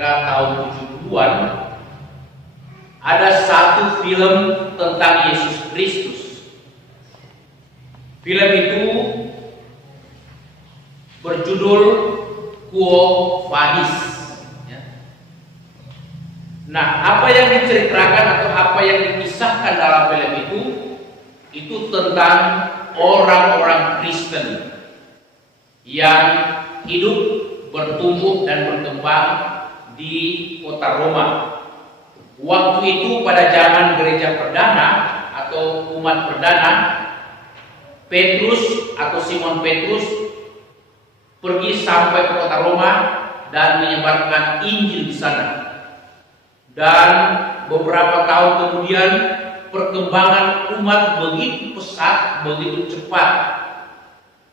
kira-kira tahun 70-an, ada satu film tentang Yesus Kristus. Film itu berjudul Quo Vadis. Nah, apa yang diceritakan atau apa yang dikisahkan dalam film itu tentang orang-orang Kristen yang hidup, bertumbuh dan berkembang di kota Roma. Waktu itu pada zaman gereja perdana atau umat perdana, Petrus atau Simon Petrus pergi sampai ke kota Roma dan menyebarkan Injil di sana. Dan beberapa tahun kemudian perkembangan umat begitu pesat, begitu cepat.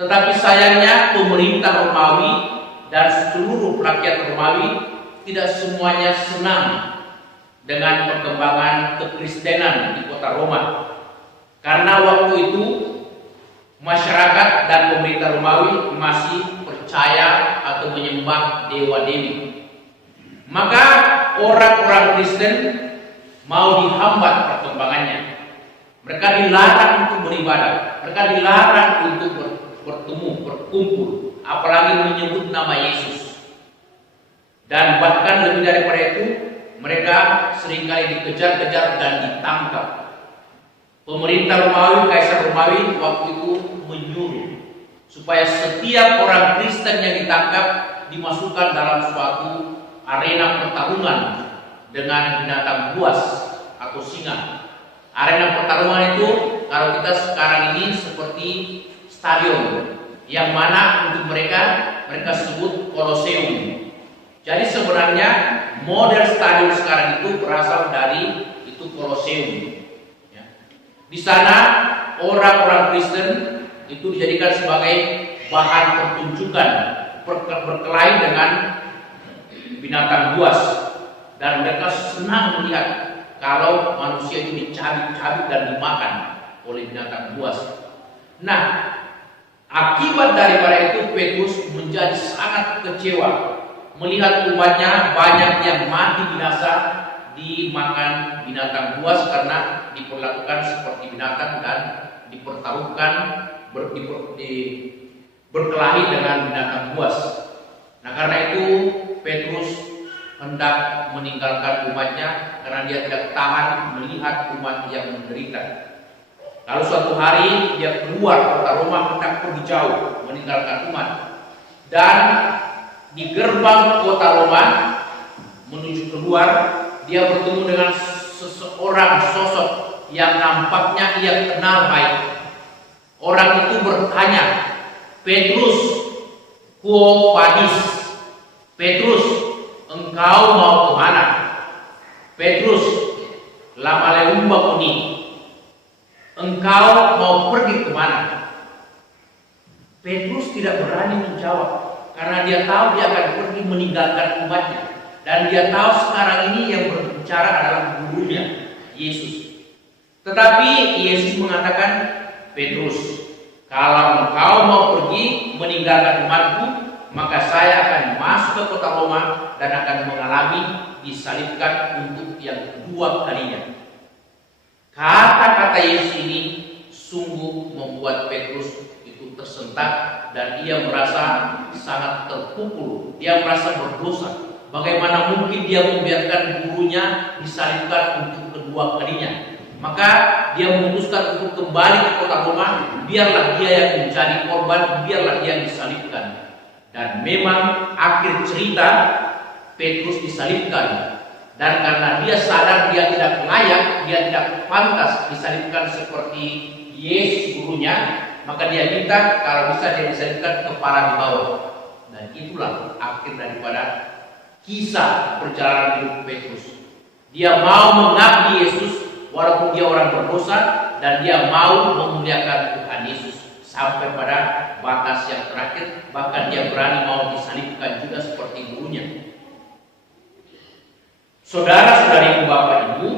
Tetapi sayangnya pemerintah Romawi dan seluruh rakyat Romawi tidak semuanya senang dengan perkembangan kekristenan di kota Roma. Karena waktu itu masyarakat dan pemerintah Romawi masih percaya atau menyembah dewa-dewi. Maka orang-orang Kristen mau dihambat perkembangannya. Mereka dilarang untuk beribadah, mereka dilarang untuk bertemu, berkumpul, apalagi menyebut nama Yesus. Dan bahkan lebih daripada itu, mereka seringkali dikejar-kejar dan ditangkap. Pemerintah Romawi, Kaisar Romawi waktu itu menyuruh supaya setiap orang Kristen yang ditangkap dimasukkan dalam suatu arena pertarungan dengan binatang buas atau singa. Arena pertarungan itu kalau kita sekarang ini seperti stadion, yang mana untuk mereka sebut Koloseum. Jadi sebenarnya model stadion sekarang itu berasal dari itu Koloseum. Di sana orang-orang Kristen itu dijadikan sebagai bahan pertunjukan, berkelahi dengan binatang buas, dan mereka senang melihat kalau manusia itu dicabik-cabik dan dimakan oleh binatang buas. Nah, akibat daripada itu Petrus menjadi sangat kecewa melihat umatnya banyak yang mati binasa dimakan binatang buas karena diperlakukan seperti binatang dan dipertaruhkan berkelahi dengan binatang buas. Nah, karena itu Petrus hendak meninggalkan umatnya karena dia tidak tahan melihat umat yang menderita. Lalu suatu hari dia keluar kota Roma, hendak pergi jauh meninggalkan umat. Dan di gerbang kota Roma menuju keluar, dia bertemu dengan seseorang sosok yang nampaknya ia kenal baik. Orang itu bertanya, "Petrus, quo vadis?" "Petrus, engkau mau kemana?" "Petrus, lama leumba kuni." "Engkau mau pergi kemana?" Petrus tidak berani menjawab karena dia tahu dia akan pergi meninggalkan umatnya. Dan dia tahu sekarang ini yang berbicara adalah gurunya, Yesus. Tetapi Yesus mengatakan, "Petrus, kalau engkau mau pergi meninggalkan umatku, maka saya akan masuk ke kota Roma dan akan mengalami disalibkan untuk yang kedua kalinya." Kata-kata Yesus ini sungguh membuat Petrus itu tersentak dan ia merasa sangat terpukul. Dia merasa berdosa. Bagaimana mungkin dia membiarkan gurunya disalibkan untuk kedua kalinya? Maka dia memutuskan untuk kembali ke kota Roma. Biarlah dia yang menjadi korban, biarlah dia disalibkan. Dan memang akhir cerita Petrus disalibkan. Dan karena dia sadar dia tidak layak, dia tidak pantas disalibkan seperti Yesus gurunya, maka dia minta kalau bisa dia disalibkan kepala di bawah. Dan itulah akhir daripada kisah perjalanan hidup Petrus. Dia mau mengabdi Yesus walaupun dia orang berdosa, dan dia mau memuliakan Tuhan Yesus sampai pada batas yang terakhir. Bahkan dia berani mau disalibkan juga seperti gurunya. Saudara-saudariku, Bapak Ibu,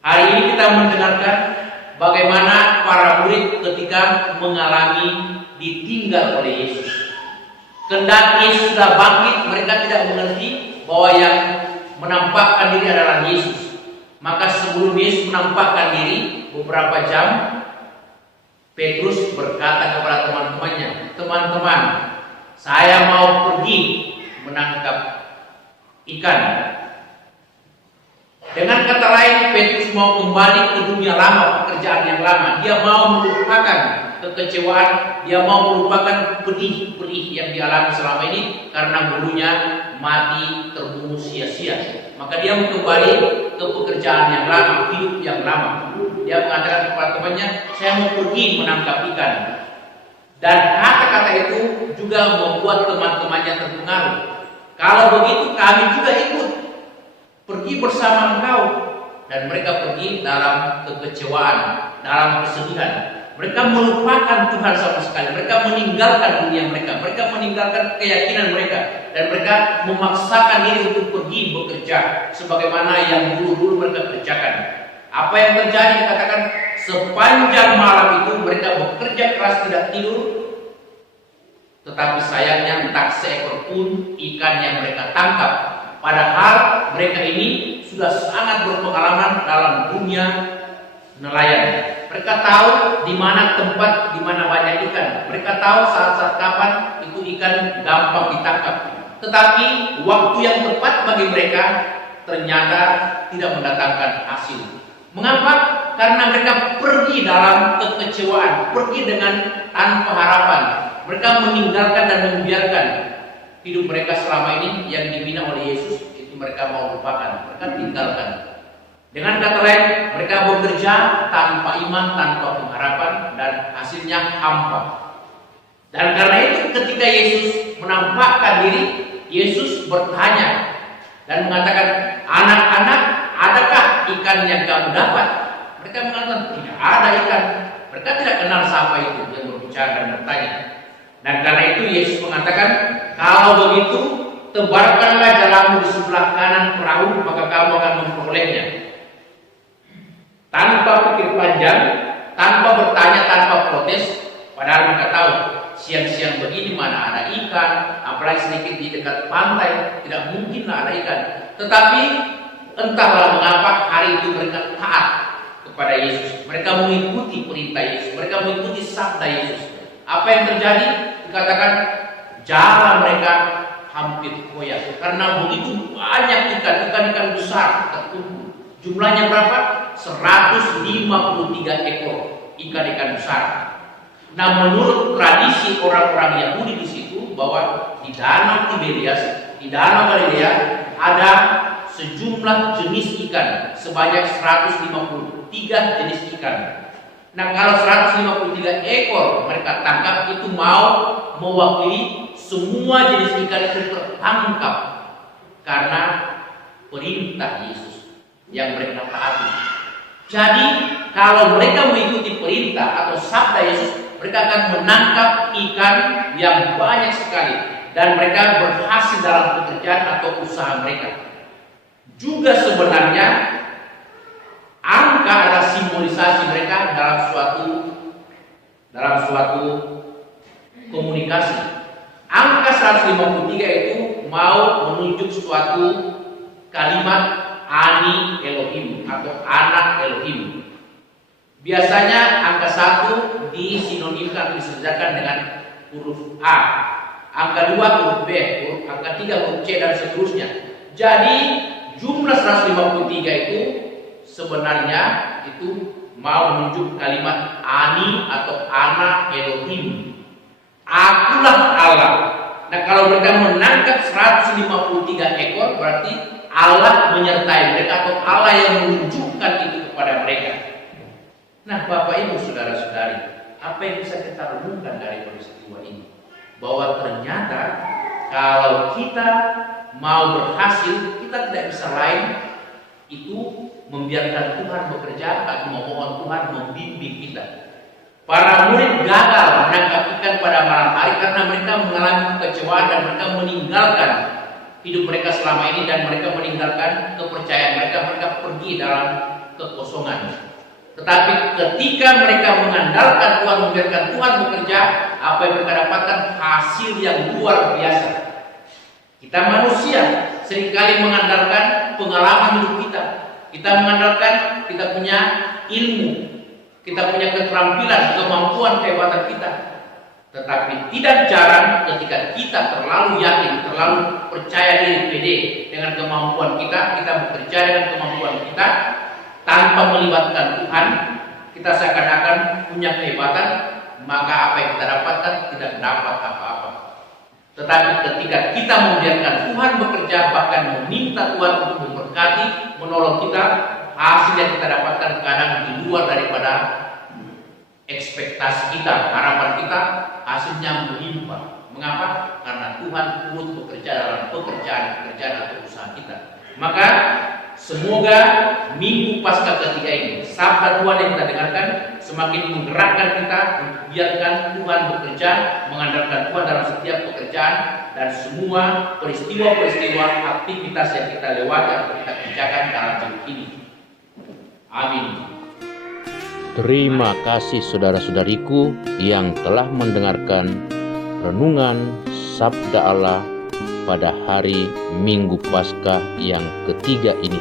hari ini kita mendengarkan bagaimana para murid ketika mengalami ditinggal oleh Yesus. Kendati Yesus sudah bangkit, mereka tidak mengerti bahwa yang menampakkan diri adalah Yesus. Maka sebelum Yesus menampakkan diri beberapa jam, Petrus berkata kepada teman-temannya, "Teman-teman, saya mau pergi menangkap ikan." Dengan kata lain, Petrus mau kembali ke dunia lama, pekerjaan yang lama. Dia mau melupakan kekecewaan, dia mau melupakan pedih-pedih yang dialami selama ini karena gurunya mati terbunuh sia-sia. Maka dia mau kembali ke pekerjaan yang lama, hidup yang lama. Dia mengatakan kepada temannya, "Saya mau pergi menangkap ikan." Dan kata-kata itu juga membuat teman-temannya terpengaruh. "Kalau begitu kami juga ikut pergi bersama engkau." Dan mereka pergi dalam kekecewaan, dalam kesedihan. Mereka melupakan Tuhan sama sekali. Mereka meninggalkan dunia mereka. Mereka meninggalkan keyakinan mereka. Dan mereka memaksakan diri untuk pergi bekerja sebagaimana yang dulu-dulu mereka kerjakan. Apa yang terjadi? Dikatakan sepanjang malam itu mereka bekerja keras tidak tidur. Tetapi sayangnya tak seekor pun ikan yang mereka tangkap. Padahal mereka ini sudah sangat berpengalaman dalam dunia nelayan. Mereka tahu di mana tempat, di mana banyak ikan. Mereka tahu saat-saat kapan itu ikan gampang ditangkap. Tetapi waktu yang tepat bagi mereka ternyata tidak mendatangkan hasil. Mengapa? Karena mereka pergi dalam kekecewaan, pergi dengan tanpa harapan. Mereka meninggalkan dan membiarkan hidup mereka selama ini yang dibina oleh Yesus itu mereka mau lupakan, mereka tinggalkan. Dengan kata lain, mereka bekerja tanpa iman, tanpa pengharapan, dan hasilnya hampa. Dan karena itu ketika Yesus menampakkan diri, Yesus bertanya dan mengatakan, "Anak-anak, adakah ikan yang kamu dapat?" Mereka mengatakan, "Tidak ada ikan." Mereka tidak kenal siapa itu yang berbicara dan bertanya. Dan karena itu Yesus mengatakan, "Kalau begitu, tebarkanlah jalamu di sebelah kanan perahu, maka kamu akan memperolehnya." Tanpa pikir panjang, tanpa bertanya, tanpa protes, padahal mereka tahu siang-siang begini mana ada ikan, apalagi sedikit di dekat pantai, tidak mungkinlah ada ikan. Tetapi entahlah mengapa hari itu mereka taat kepada Yesus. Mereka mengikuti perintah Yesus, mereka mengikuti sabda Yesus. Apa yang terjadi? Dikatakan jalan mereka hampir koyak karena begitu banyak ikan besar terkumpul. Jumlahnya berapa? 153 ekor ikan-ikan besar. Nah, menurut tradisi orang-orang Yahudi di situ bahwa di Danau Tiberias, di Danau Galilea ada sejumlah jenis ikan sebanyak 153 jenis ikan. Nah, kalau 153 ekor mereka tangkap itu mau mewakili semua jenis ikan itu tertangkap karena perintah Yesus yang mereka taati. Jadi kalau mereka mengikuti perintah atau sabda Yesus, mereka akan menangkap ikan yang banyak sekali dan mereka berhasil dalam pekerjaan atau usaha mereka. Juga sebenarnya angka adalah simbolisasi mereka dalam suatu komunikasi. Angka 153 itu mau menunjuk suatu kalimat Ani Elohim atau anak Elohim. Biasanya angka 1 disinonimkan, disejajarkan dengan huruf A, angka 2 huruf B, angka 3 huruf C dan seterusnya. Jadi jumlah 153 itu sebenarnya itu mau menunjuk kalimat Ani atau anak Elohim. Akulah Allah. Nah, kalau mereka menangkap 153 ekor berarti Allah menyertai mereka atau Allah yang menunjukkan itu kepada mereka. Nah, Bapak Ibu saudara-saudari, apa yang bisa kita renungkan dari peristiwa ini? Bahwa ternyata kalau kita mau berhasil, kita tidak bisa lain itu membiarkan Tuhan bekerja atau memohon Tuhan membimbing kita. Para murid gagal menangkap ikan pada malam hari karena mereka mengalami kekecewaan dan mereka meninggalkan hidup mereka selama ini dan mereka meninggalkan kepercayaan mereka pergi dalam kekosongan. Tetapi ketika mereka mengandalkan Tuhan, membiarkan Tuhan bekerja, apa yang mereka dapatkan? Hasil yang luar biasa. Kita manusia seringkali mengandalkan pengalaman hidup kita. Kita mengandalkan kita punya ilmu, kita punya keterampilan, kemampuan, kehebatan kita. Tetapi tidak jarang ketika kita terlalu yakin, terlalu percaya diri, pede dengan kemampuan kita, kita bekerja dengan kemampuan kita tanpa melibatkan Tuhan, kita seakan-akan punya kehebatan, maka apa yang kita dapatkan tidak dapat apa-apa. Tetapi ketika kita membiarkan Tuhan bekerja, bahkan meminta Tuhan untuk memberkati, menolong kita, hasil yang kita dapatkan kadang di luar daripada ekspektasi kita, harapan kita, hasilnya melimpah. Mengapa? Karena Tuhan turut bekerja dalam pekerjaan atau usaha kita. Maka semoga minggu pasca ketiga ini, sabda Tuhan yang kita dengarkan semakin menggerakkan kita untuk biarkan Tuhan bekerja, mengandalkan Tuhan dalam setiap pekerjaan dan semua peristiwa-peristiwa aktivitas yang kita lewati atau kita kerjakan dalam hidup ini. Amin. Terima kasih saudara-saudariku yang telah mendengarkan renungan Sabda Allah pada hari Minggu Paskah yang ketiga ini.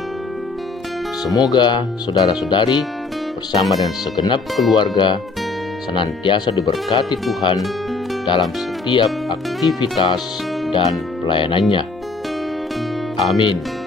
Semoga saudara-saudari bersama dengan segenap keluarga senantiasa diberkati Tuhan dalam setiap aktivitas dan pelayanannya. Amin.